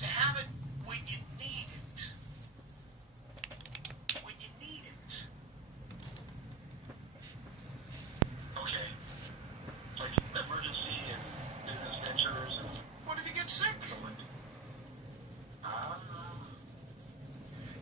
to have it when you need it. When you need it. Okay. Like emergency and business ventures and... What if you get sick?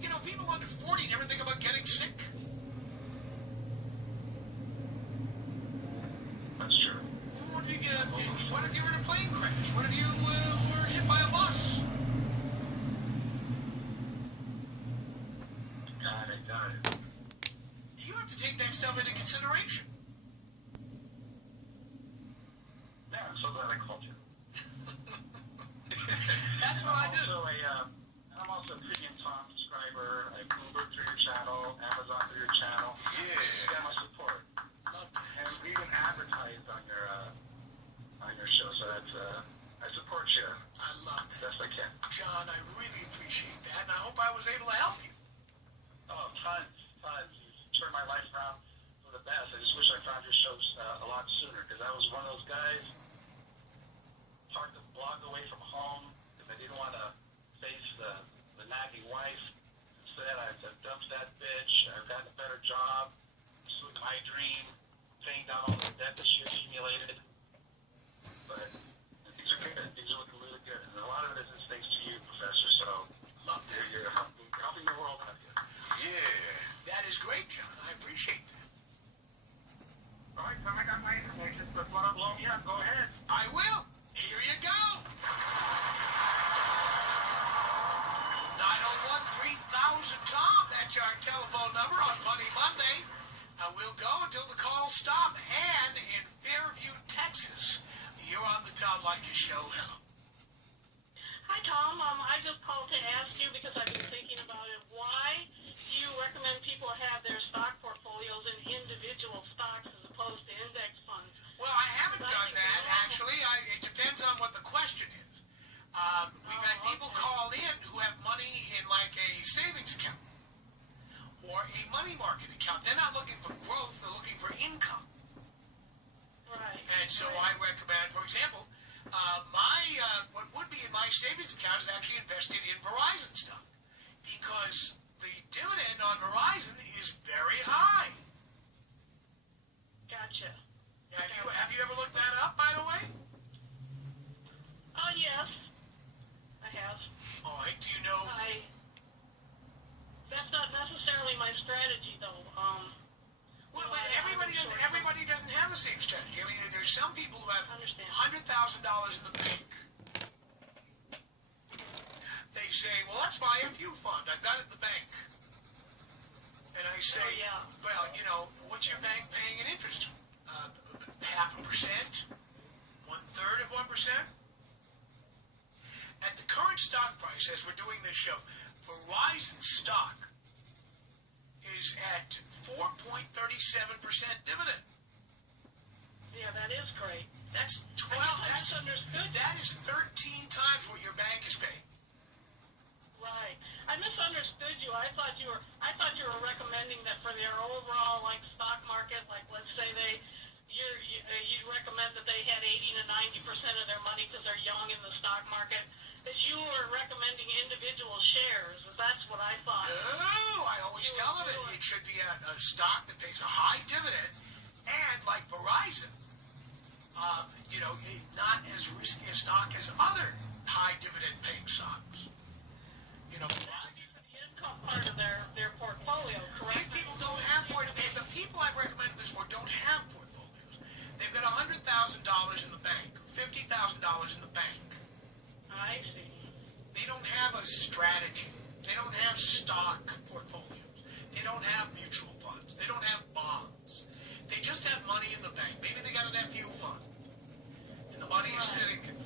You know, people under 40 never think about getting sick. That's true. What if you were in a plane crash? What if you were hit by a bus? Got it. You have to take that stuff into consideration. Yeah, I'm so glad I called you. That's what I do. I'm also a premium Tom subscriber. I Uber through your channel, Amazon through your channel. Yeah. You got my support. Love that. And we even advertised on your show, so that's I support you. I love that. Best I can. John, I really appreciate that, and I hope I was able to help you. Oh, tons. You turned my life around for the best. I just wish I found your shows a lot sooner, because I was one of those guys parked a block away from home because I didn't want to face the nagging wife. Instead, I said, dump that bitch. I've gotten a better job. Pursuing my dream, paying down all the debt that she accumulated. But things are good. Things are looking really good. And a lot of it is thanks to you, Professor. So Love that. you're helping the world out here. Yeah. That is great, John. I appreciate that. All right, so I got my information. So if you want to blow me up, go ahead. I will. Here you go. 901-3000-TOM. That's our telephone number on Money Monday. We'll go until the calls stop. And in Fairview, Texas, you're on the Tom Leykis Show. Hello. Hi, Tom. I just called to ask you, because I've been thinking about it, why do you recommend people have their stock portfolios in individual stocks as opposed to index funds? Well, I haven't done that, actually. It depends on what the question is. We've had people call in who have money in, like, a savings account or a money market account. They're not looking for growth. They're looking for income. Right. And so I recommend, for example, what would be in my savings account is actually invested in Verizon stock, because the dividend on Verizon is very high. Gotcha. Have you ever looked that up, by the way? Oh, yes. I have. All right. Do you know? That's not necessarily my strategy, though. Well, but everybody doesn't have the same strategy. I mean, there's some people who have $100,000 in the bank. They say, well, that's my FU fund. I've got it in the bank. And I say, well, you know, what's your bank paying in interest? 0.5%? 1/3 of 1%? At the current stock price, as we're doing this show, Verizon stock is at 4.37% dividend. Yeah, that is great. That's 12. That is 13 times what your bank is paying. Right. I misunderstood you. I thought you were recommending that for their overall stock market, let's say you recommend that they had 80 to 90% of their money because they're young in the stock market, that you were recommending individual shares. That's what I thought. No, I always tell them it should be a stock that pays a high dividend, and like Verizon, not as risky a stock as other high dividend paying stocks. The income part of their portfolio, correct? These people don't have portfolios. The people I've recommended this for don't have portfolios. They've got $100,000 in the bank, $50,000 in the bank. I see. They don't have a strategy. They don't have stock portfolios. They don't have mutual funds. They don't have bonds. They just have money in the bank. Maybe they got an FU fund. And the money is sitting there.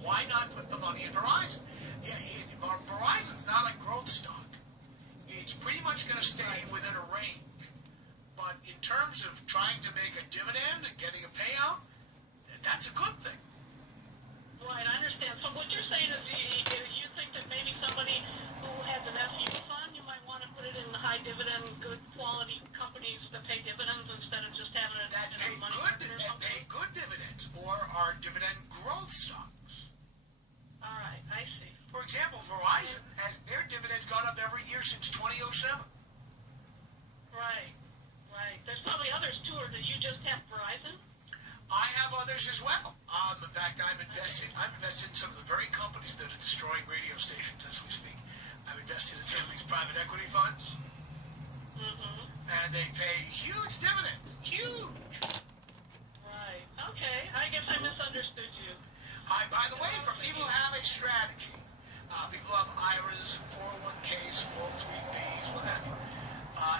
Why not put the money in Verizon? Verizon's not a growth stock. It's pretty much going to stay within a range. But in terms of trying to make a dividend and getting a payout, that's a good thing. Right, I understand. So what you're saying is you think that maybe somebody who has an FU fund, you might want to put it in the high dividend, good quality companies that pay dividends instead of just having it that pay good dividends, or are dividend growth stocks. All right, I I see. For example, Verizon has their dividends gone up every year since 2007. Right. There's probably others too, or do you just have Verizon? I have others as well. In fact, I'm invested in some of the very companies that are destroying radio stations as we speak. I'm invested in some of these private equity funds. And they pay huge dividends. Huge. Right. Okay. I guess I misunderstood you. By the way, for people who have a strategy, people who have IRAs, 401ks, 403bs, what have you,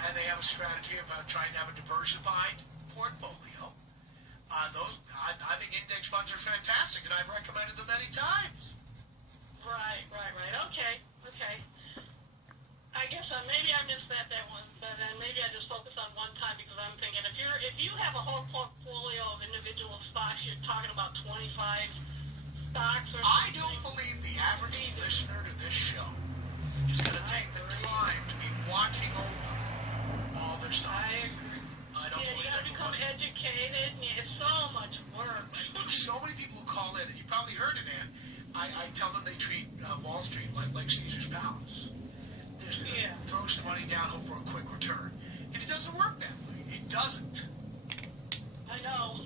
and they have a strategy about trying to have a diversified portfolio, I think index funds are fantastic, and I've recommended them many times. Right. Okay. I guess maybe I missed that one, but then maybe I just focused on one time because I'm thinking if you have a whole portfolio of individual stocks, you're talking about 25 stocks or something. I don't believe the average listener to this show is going to take the time to be watching over all their stocks. I agree. I don't believe you gotta become educated, and it's so much work. There's so many people who call in, and you probably heard it, Ann. I tell them they treat Wall Street like Caesar's Palace. They throw some money down, hope for a quick return. And it doesn't work that way. It doesn't. I know.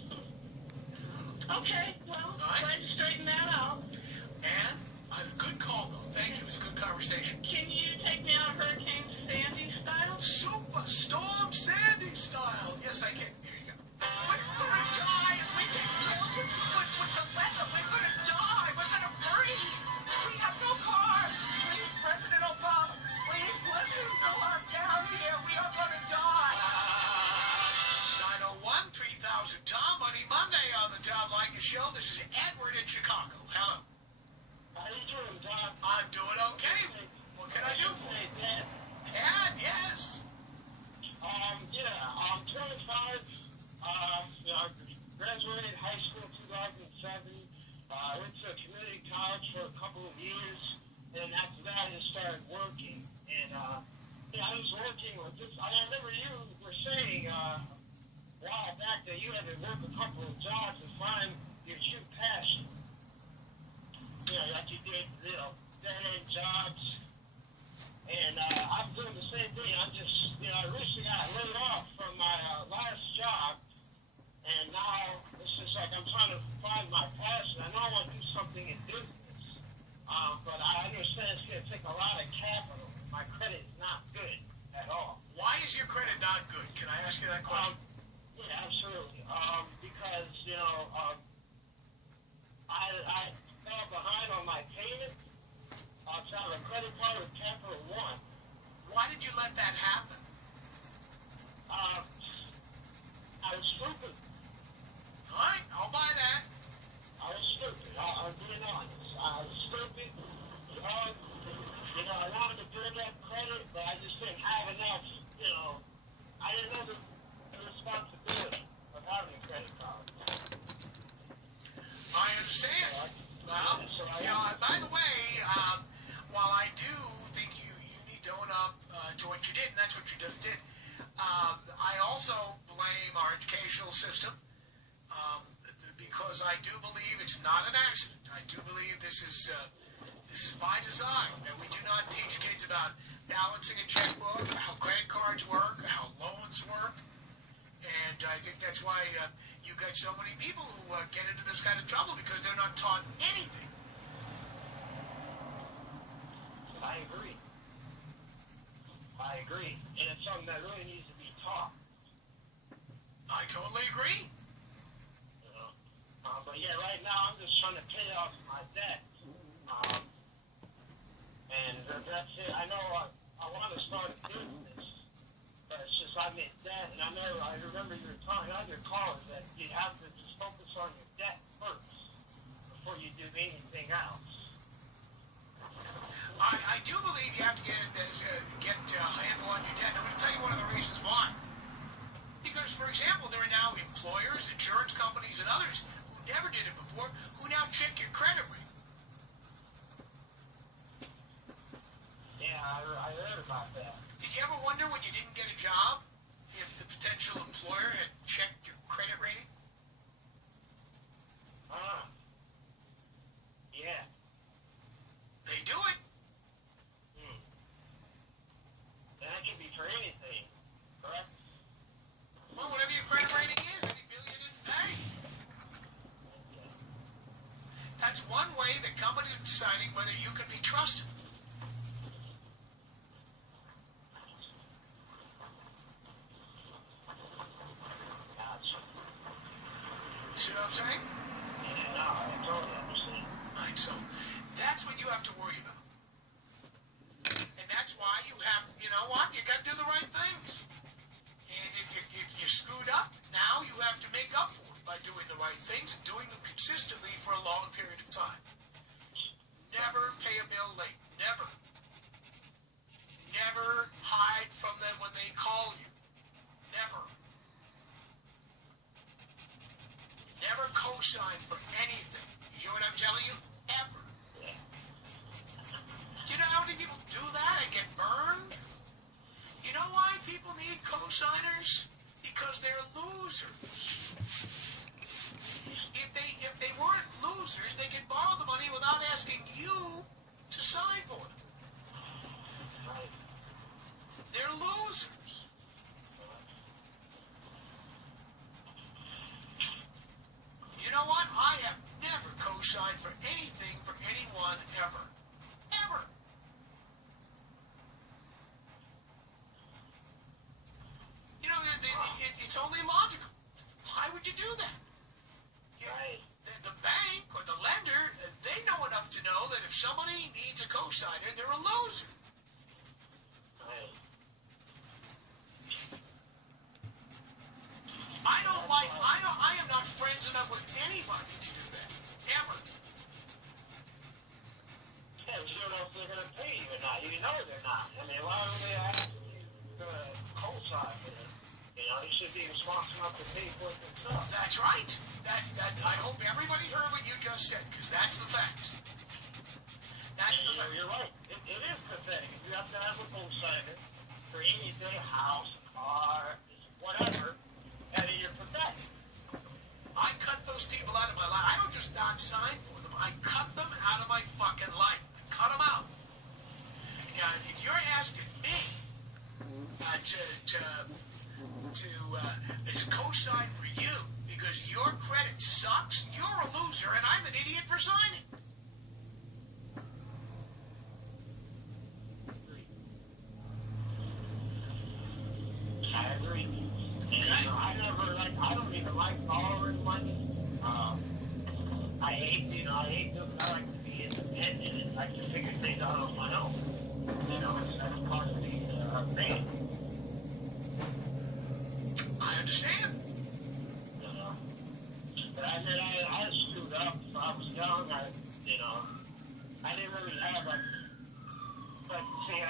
Okay, well, glad you straightened that out. And good call, though. Thank you. It's a good conversation. Can you take me on Hurricane Sandy style? Superstorm Sandy style. Yes, I can. Here you go. We're gonna die if we get killed with the weather. We're gonna die. We're gonna freeze. We have no cars. Please, President Obama. Please, listen to us down here. We are gonna die. 901-3000 Tom, Money Monday on the Tom Leykis Show. This is Edward in Chicago. Hello. How you doing, Tom? I'm doing okay. What can I do for you? Dad. Dad, yes. I'm 25. Graduated high school in 2007. Went to community college for a couple of years, and after that, I just started working. And I was working with this. I remember you were saying a while back that you had to work a couple of jobs to find your true passion. Like you did, dead-end jobs. And I'm doing the same thing. I'm just, I recently got laid off from my last job, and now it's just like I'm trying to find my passion. I know I want to do something in business, but I understand it's going to take a lot of capital. My credit is not good at all. Why is your credit not good? Can I ask you that question? Yeah, absolutely. Because, I fell behind on my payment. I found a credit card with Capital One. Why did you let that happen? I was stupid. All right, I'll buy that. I was stupid. I'm being honest. I was stupid. I wanted to build up credit, but I just didn't have enough, I didn't know the responsibility of having a credit card. I understand. Well, by the way, while I do think you need to own up to what you did, and that's what you just did, I also blame our educational system because I do believe it's not an accident. I do believe this is by design, that we do not teach kids about balancing a checkbook, how credit cards work, how loans work. And I think that's why you got so many people who get into this kind of trouble because they're not taught anything. I agree. And it's something that really needs to be taught. I totally agree. But yeah, right now I'm just trying to pay off my debt. And that's it. I know I want to start a business. But it's just I'm in debt, and I remember you were telling other callers that you have to just focus on your debt first before you do anything else. I do believe you have to get a handle on your debt. I'm going to tell you one of the reasons why. Because, for example, there are now employers, insurance companies, and others who never did it before who now check your credit rating. Yeah, I heard about that. Did you ever wonder when you didn't get a job if the potential employer had checked your credit rating? Yeah. somebody's deciding whether you can be trusted. Gotcha. See what I'm saying? Yeah, no, I totally understand. Right, so that's what you have to worry about. And that's why you have, you know what, you got to do the right things. And if you screwed up, now you have to make up for it by doing the right things and doing them consistently for a long period of time. Never pay a bill late. Never. Never hide from them when they call you. Never. Never co-sign for anything. You hear what I'm telling you? Ever. Yeah. Do you know how many people do that and get burned? You know why people need co-signers? Because they're losers. If they weren't losers, they could borrow the money without asking you to sign for it. Right. They're losers. You know what? I have never co-signed for anything for anyone ever. Ever. You know, it's only logical. Why would you do that? Right. The bank or the lender, they know enough to know that if somebody needs a co-signer, they're a loser. Right. I am not friends enough with anybody to do that. Ever. Yeah, you don't know if they're going to pay you or not. You know they're not. I mean, why would they ask you to co-sign for them? You know, you should be responsible enough to pay for it themselves. That's right. I hope everybody heard what you just said, because that's the fact. That's the fact. You're right. It is pathetic. You have to have a co-signer for anything, house, car, whatever, and you're pathetic. I cut those people out of my life. I don't just not sign for them. I cut them out of my fucking life. I cut them out. And if you're asking me to co-sign for you because your credit sucks, you're a loser, and I'm an idiot for signing. I agree. And, you know, I don't even like borrowing money. I hate them. I like to be independent and like to figure things out on my own. You know, that's part of the thing. I understand. You know, but I mean, I screwed up. When I was young, I didn't really have like see, I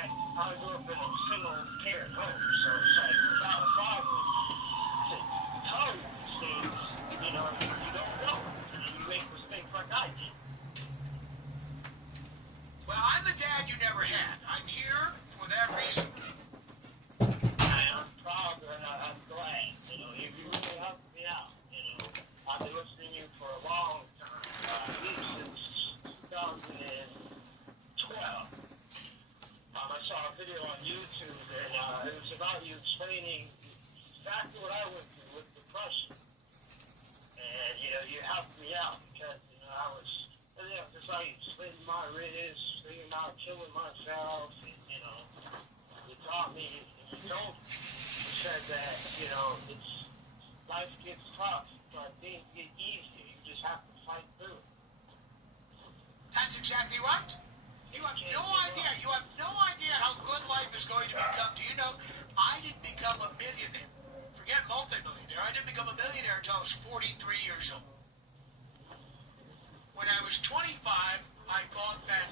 grew up in a single parent home, so it's like without a father to tell you these things, you know, you don't know. You make mistakes like I did. Well, I'm the dad you never had. I'm here for that reason. And I'm proud and I'm glad. You know, you really helped me out. You know, I've been listening to you for a long time, at least since 2012. I saw a video on YouTube, and it was about you explaining exactly what I went through with depression. And, you know, you helped me out because, you know, I was, just like slitting my wrists, thinking about killing myself, and, you know, you taught me, you told me, you said that, you know, life gets tough, but things get easier. You just have to fight through it. That's exactly right. You have no idea. You have no idea how good life is going to become. Do you know, I didn't become a millionaire. Forget multimillionaire. I didn't become a millionaire until I was 43 years old. When I was 25, I bought that